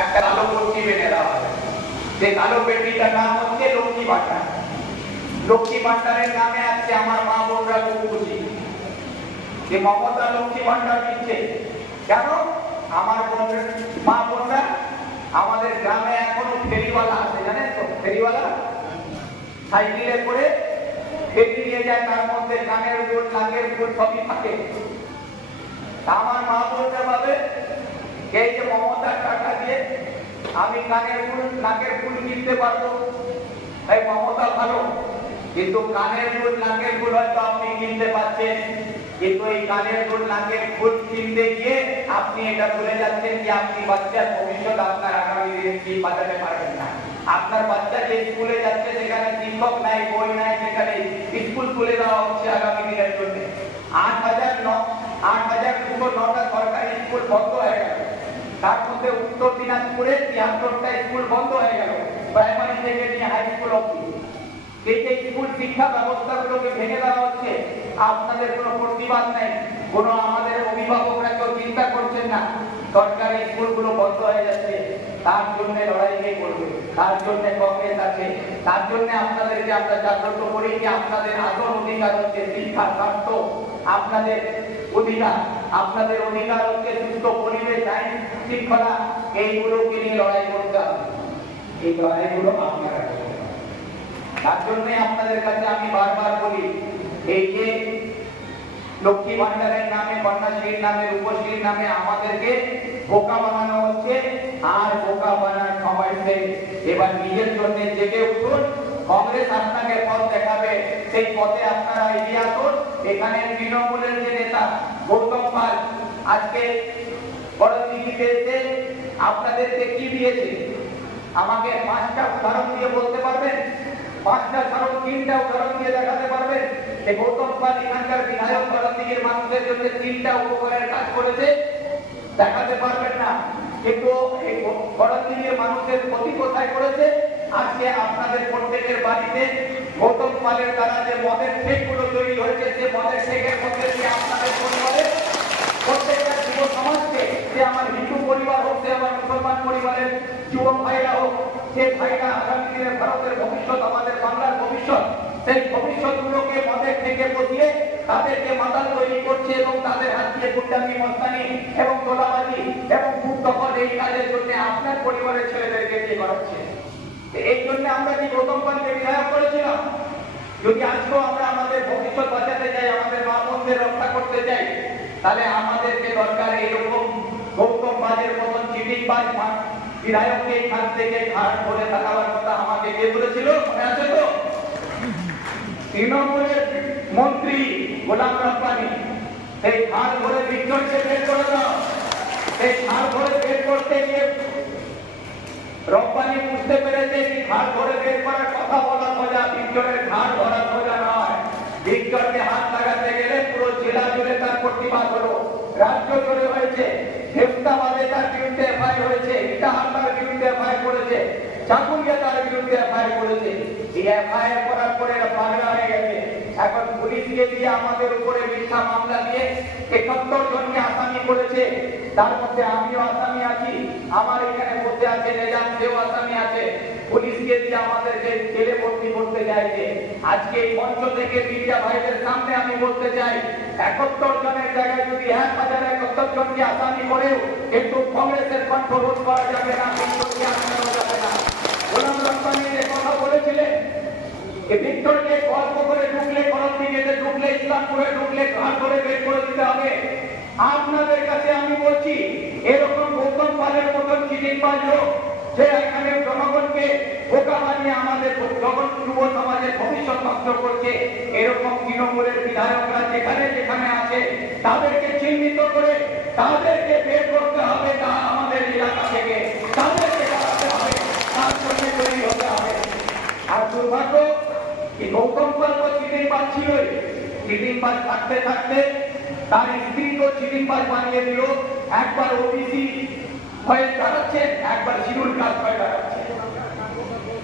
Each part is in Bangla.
একটা কালো পট্টি বেঁধে দেওয়া হবে। সেই কালো পেটিটার নাম হচ্ছে লক্ষ্মী ভান্ডার। লক্ষ্মী ভান্ডারের নামে আজকে আমার মা বোনরা খুব খুশি যে মমতা লক্ষ্মী ভান্ডার দিচ্ছে। কেন? আমার মা বোনরা, আমাদের গ্রামে এখনো ফেরিওয়ালা আছে, জানেন তো? ফেরিওয়ালা সাইকেলে করে ফেরি নিয়ে যায়, তার মধ্যে কানের দুল, নাকের দুল সবই থাকে। আমার মা বোনরা ভাবে এই যে মমতার টাকা দিয়ে আমি কানের ফুল, নাকের ফুল কিনতে পারবো, তাই মমতা ভালো। কিন্তু কানের ফুল, নাকের ফুল হয়তো আপনি কিনতে পারছেন, কিন্তু এই কানের ফুল, নাকের ফুল কিনতে গিয়ে আপনি এটা ভুলে যাচ্ছেন যে আপনি বাচ্চার ভবিষ্যৎ, আপনার আগামী দিনে কি বাঁচাতে পারবেন না। আপনার বাচ্চা যে স্কুলে যাচ্ছে সেখানে শিক্ষক নাই, বই নাই, সেখানে স্কুল খুলে দেওয়া হচ্ছে আগামী দিনের জন্য। 8,209টা সরকারি স্কুল বন্ধ হয়ে গেল। তার মধ্যে উত্তর দিনাজপুরে 73টা স্কুল বন্ধ হয়ে গেল, প্রাইমারি থেকে নিয়ে হাই স্কুল অবধি। এই যে স্কুল শিক্ষা ব্যবস্থাগুলোকে ভেঙে দেওয়া হচ্ছে, আপনাদের কোনো প্রতিবাদ নেই, কোনো আমাদের অভিভাবকরা কেউ চিন্তা করছেন না। সরকারি স্কুলগুলো বন্ধ হয়ে যাচ্ছে, তার জন্য লড়াই কে করবে? তার জন্য কংগ্রেস আছে। তার জন্য আপনাদেরকে আমরা জাগ্রত করি যে আপনাদের আসল অধিকার হচ্ছে শিক্ষা, স্বাস্থ্য, আপনাদের অধিকার। আপনাদের অধিকার হচ্ছে সুস্থ পরিবেশ, আইন শৃঙ্খলা, এইগুলোকে নিয়ে লড়াই করতে হবে। এই লড়াইগুলো আপনারা করবেন। তার জন্য আপনাদের কাছে আমি বারবার বলি, এই যে লক্ষ্মী ভান্ডারের নামে, কন্যাশ্রীর নামে, রূপশ্রীর নামে আমাদেরকে বোকা বানানো হচ্ছে। আর বোকা বানানোর সময় শেষ। এবার নিজের জন্য জেগে উঠুন। কংগ্রেস আপনাকে পথ দেখাবে, সেই পথে আপনারা এগিয়ে আসুন। এখানে তৃণমূলের যে নেতা গৌতম পাল আজকে বড়দিঘিতে এসে আপনাদেরকে কি দিয়েছে আমাকে 5টা উদাহরণ দিয়ে বলতে পারবেন? 5টা ছাড়ো 3টা উদাহরণ দিয়ে দেখাতে পারবেন যে গৌতম পাল এখানকার বিধায়ক বড়দিঘির মানুষের জন্য 3টা উপকারের কাজ করেছে? দেখাতে পারবেন না। কিন্তু এই বড়দিঘির মানুষের ক্ষতি কোথায় করেছে? আজকে আপনাদের প্রত্যেকের বাড়িতে গৌতম পালের দ্বারা যে মদের ঠেকগুলো তৈরি হয়েছে, যে মদের ঠেকের মধ্যে দিয়ে আপনাদের পরিবারের প্রত্যেকটা যুব সমাজকে, যে আমার হিন্দু পরিবার হোক, সে আমার মুসলমান পরিবারের যুব ভাইরা হোক, যে ভাইরা আগামী দিনে ভারতের ভবিষ্যৎ, আমাদের বাংলার ভবিষ্যৎ, সেই ভবিষ্যৎ গুলোকে মদের থেকে বসিয়ে তাদেরকে মাতাল তৈরি করছে এবং তাদের হাত দিয়ে গুন্ডামি, মস্তানি এবং তোলাবাজি এবং ভূত দখল এই কাজের জন্য আপনার পরিবারের ছেলেদেরকে দিয়ে করাচ্ছে। এই জন্য আমরা কি গৌতম পালকে বিধায়ক করেছিলাম? যদি আজকেও আমরা আমাদের ভবিষ্যৎ বাঁচাতে চাই, আমাদের মা বোনদের রক্ষা করতে চাই, তাহলে আমাদেরকে দরকার এইরকম গৌতম পালের মতন চিটিংবাজ বিধায়ককে এখান থেকে ঘাট ধরে থাকার কথা আমাকে কে বলেছিল? মনে আছে তো? তৃণমূলের মন্ত্রী গোলাম রব্বানি। সেই ঘাট ধরে বিক্ষোভকে বের করে দাও। সেই ঘাট ধরে বের করতে গিয়ে রব্বানি বুঝতে পেরেছে কি ঘাট ধরে বের করার কথা বলা সোজা, ভিক্টরের ঘাট ধরা সোজা নয়। ভিক্টরকে হাত লাগাতে গেলে পুরো জেলা জুড়ে তার প্রতিবাদ হলো, রাজ্য জুড়ে হয়েছে। হেফতাবাদে তার বিরুদ্ধে এফআইআর হয়েছে, ইটাহার তার বিরুদ্ধে এফআইআর করেছে, চাকুরিয়া তার বিরুদ্ধে এফআইআর করেছে। এই এফআইআর করার পরে এরা পাগলা হয়ে গেছে। এখন পুলিশকে দিয়ে আমাদের উপরে মিথ্যা মামলা দিয়ে 71 জনকে আসামি করেছে। তার মধ্যে আমিও আসামি আছি, আমার এখানে বসে আছে নেজাম, সেও আসামি আছে। পুলিশকে দিয়ে আমাদেরকে জেলে ভর্তি করতে চাইছে। আজকে এই মঞ্চ থেকে মিডিয়া ভাইদের সামনে আমি বলতে চাই, 71 জনের জায়গায় যদি 1071 জনকে আসামি করেও কিন্তু কংগ্রেসের কণ্ঠ রোধ করা যাবে না, যাবে না। গোলাম রব্বানি যে কথা বলেছিলেন, ভিক্টরকে গল্প করে ঢুকলে, করমদিঘিতে ঢুকলে, ইসলামপুরে ঢুকলে ঘাট ধরে বের করে দিতে হবে। আপনাদের কাছে আমি বলছি, এরকম গৌতম পালের মতন চিটিংবাজ লোক যে এখানে জনগণকে বোকা বানিয়ে আমাদের যুব সমাজের ভবিষ্যৎ নষ্ট করছে, এরকম তৃণমূলের বিধায়করা যেখানে যেখানে আছে তাদেরকে চিহ্নিত করে তাদেরকে বের করতে হবে। তা আমাদের এলাকা থেকে তাদেরকে সরাতে হবে, তার জন্য তৈরি হতে হবে। আর দুর্ভাগ্য, এই গৌতম পাল তো চিটিংবাজ ছিলই, চিটিংবাজ থাকতে থাকতে তার স্ত্রীকেও চিটিংবাজ বানিয়ে দিল। একবার ওবিসি হয়ে দাঁড়াচ্ছে, একবার শিডিউল কাস্ট হয়ে দাঁড়াচ্ছে,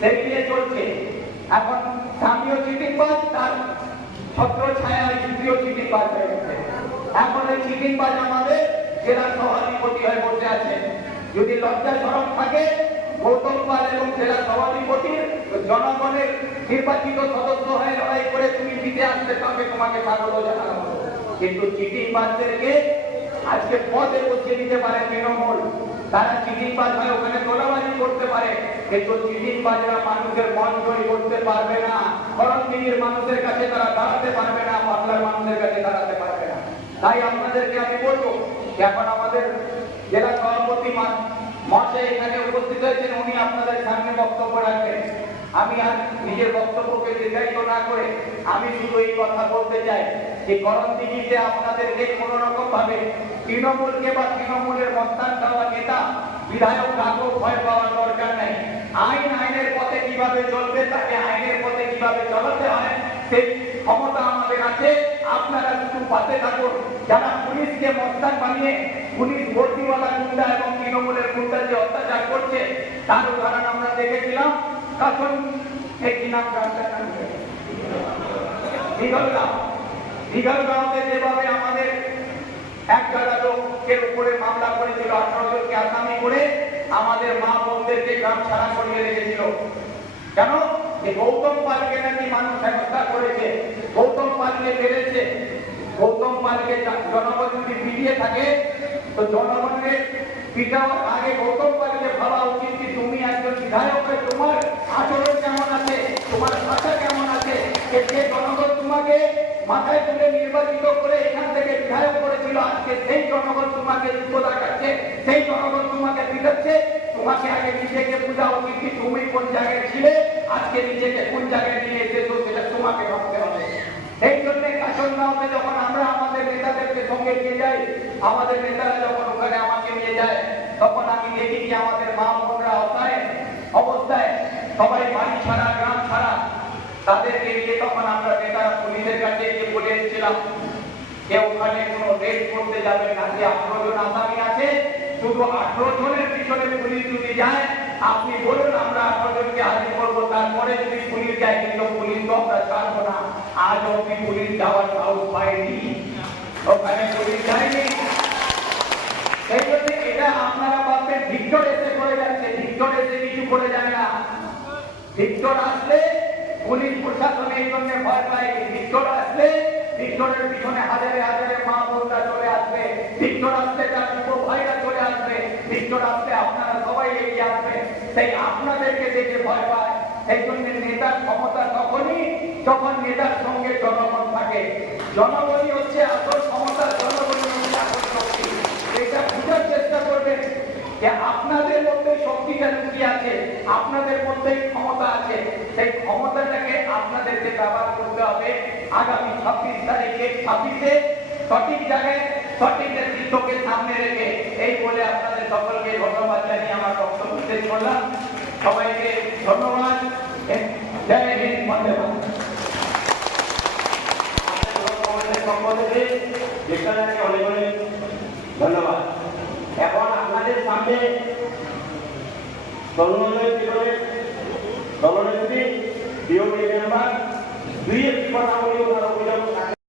সেই নিয়ে চলছে। এখন স্বামীও চিটিংবাজ, তার ছত্র ছায়া স্ত্রীও চিটিংবাজ হয়ে গেছে। এখন এই চিটিংবাজ আমাদের জেলা সভাধিপতি হয়ে বসে আছে। যদি লজ্জা শরম থাকে গৌতম পাল এবং জেলা সভাধিপতির জনগণের নির্বাচিত সদস্য হয়ে লড়াই করে তুমি জিতে আসতে তবে তোমাকে স্বাগত জানানো হলো। কিন্তু চিটিংবাজদেরকে আজকে পদে বসিয়ে দিতে পারে তৃণমূল। তারা চিটিংবাজ হয়ে ওখানে তোলাবাজি করতে পারে, কিন্তু চিটিংবাজরা মানুষের মন জয় করতে পারবে না। করণদিঘির মানুষের কাছে তারা দাঁড়াতে পারবে না, বাংলার মানুষের কাছে দাঁড়াতে পারবে না। তাই আপনাদেরকে আমি বলবো, এখন আমাদের জেলা সভাপতি মহাশয় এখানে উপস্থিত হয়েছেন, উনি আপনাদের সামনে বক্তব্য রাখবেন। আমি আর নিজের বক্তব্যকে দীর্ঘায়িত না করে আমি শুধু এই কথা বলতে চাই যে করণদিঘিতে আপনাদেরকে কোন রকম ভাবে তৃণমূলকে বা তৃণমূলের মস্তান দেওয়া নেতা বিধায়ক কাকু ভয় পাওয়ার দরকার নেই। আইনের পথে কিভাবে চলবে, তাকে আইনের পথে কিভাবে চলাতে হয় সেই ক্ষমতা আমাদের আছে। আপনারা শুধু পাশে থাকুন। যারা পুলিশকে মস্তান বানিয়ে পুলিশ ভর্তিওয়ালা গুন্ডা এবং তৃণমূলের গুন্ডা যে অত্যাচার করছে তার উদাহরণ আমরা দেখেছিলাম। কারণ একটি নাম দীঘলগাঁওতে যেভাবে আমাদের এক জায়গা লোকের উপরে মামলা করেছিল, 18 জনকে আসামি করে আমাদের মা বোনদেরকে গ্রাম ছাড়া করিয়ে রেখেছিল। কেন? যে গৌতম পালকে নাকি মানুষ হেনস্থা করেছে, গৌতম পালকে পেরেছে। গৌতম পালকে জনগণ যদি পিটিয়ে থাকে তো জনগণের পিটানোর আগে গৌতম পালকে ভাবা উচিত যে তুমি একজন বিধায়ক হয়ে তোমার আচরণ কেমন আছে, তোমার ভাষা কেমন আছে। যে জনগণ তোমাকে মাথায় তুলে নির্বাচিত করে এখান থেকে বিধায়ক করেছিল, আজকে সেই জনগণ তোমাকে যুদ্ধ দেখাচ্ছে, সেই জনগণ তোমাকে পিটাচ্ছে। তোমাকে আগে নিজেকে বোঝা উচিত কি তুমি কোন জায়গায় ছিলে, আজকে নিজেকে কোন জায়গায় নিয়ে এসেছো সেটা তোমাকে ভাবতে হবে। এই জন্য কাশনগাঁওতে যখন আমরা আমাদের নেতাদেরকে সঙ্গে নিয়ে যাই, আমাদের নেতারা যখন ওখানে আমাকে নিয়ে যায়, তখন আমি দেখি যে আমাদের মা বোনরা অবস্থায় সবাই বাড়ি ছাড়া, গ্রাম ছাড়া, তাদেরকে নিয়ে তখন আমরা নেতারা পুলিশের কাছে গিয়ে বলে এসেছিলাম যে ওখানে কোনো রেড করতে যাবে না। যে 18 জন আসামি আছে, শুধু 18 জনের পিছনে পুলিশ যদি যায় আপনি বলুন আমরা 18 জনকে হাজির করবো, তারপরে যদি পুলিশ যায়, কিন্তু পুলিশ তো আমরা ছাড়বো না। আজ অব্দি পুলিশ যাওয়ার সাহস পায়নি, ওখানে পুলিশ যায়নি। এই জন্য এটা আপনারা ভাববেন ভিক্টর এসে করে যাচ্ছে, ভিক্টর এসে কিছু করে যায় না। ভিক্টর আসলে পুলিশ প্রশাসন এই জন্য ভয় পায়। ভিক্টর আসলে ভিক্টরের পিছনে হাজারে হাজারে মা বোনরা চলে আসবে, ভিক্টর আসলে তার যুব ভাইরা চলে আসবে, ভিক্টর আসলে আপনারা সবাই এগিয়ে আসবে। সেই আপনাদেরকে দেখে ভয় পায়। সেই জন্য নেতার ক্ষমতা তখনই যখন নেতার সঙ্গে জনগণ থাকে। জনগণই হচ্ছে আসল ক্ষমতা, জনগণই হচ্ছে আসল শক্তি। এটা বুঝার চেষ্টা করবেন যে আপনাদের মধ্যে শক্তিটা লুকিয়ে আছে, আপনাদের মধ্যে ক্ষমতা আছে। সেই ক্ষমতাটাকে আপনাদেরকে ব্যবহার করতে হবে আগামী 26 তারিখে 26-এ সঠিক জায়গায় সঠিক নেতৃত্বকে সামনে রেখে। এই বলে আপনাদের সকলকে ধন্যবাদ জানিয়ে আমার বক্তব্য শেষ করলাম। সবাইকে ধন্যবাদ। জয় হিন্দ, বন্দে মাতরম। ধন্যবাদ। এখন আপনাদের সামনে দলনেত্রী বিওপি মেম্বার 2 একটি কথা বলে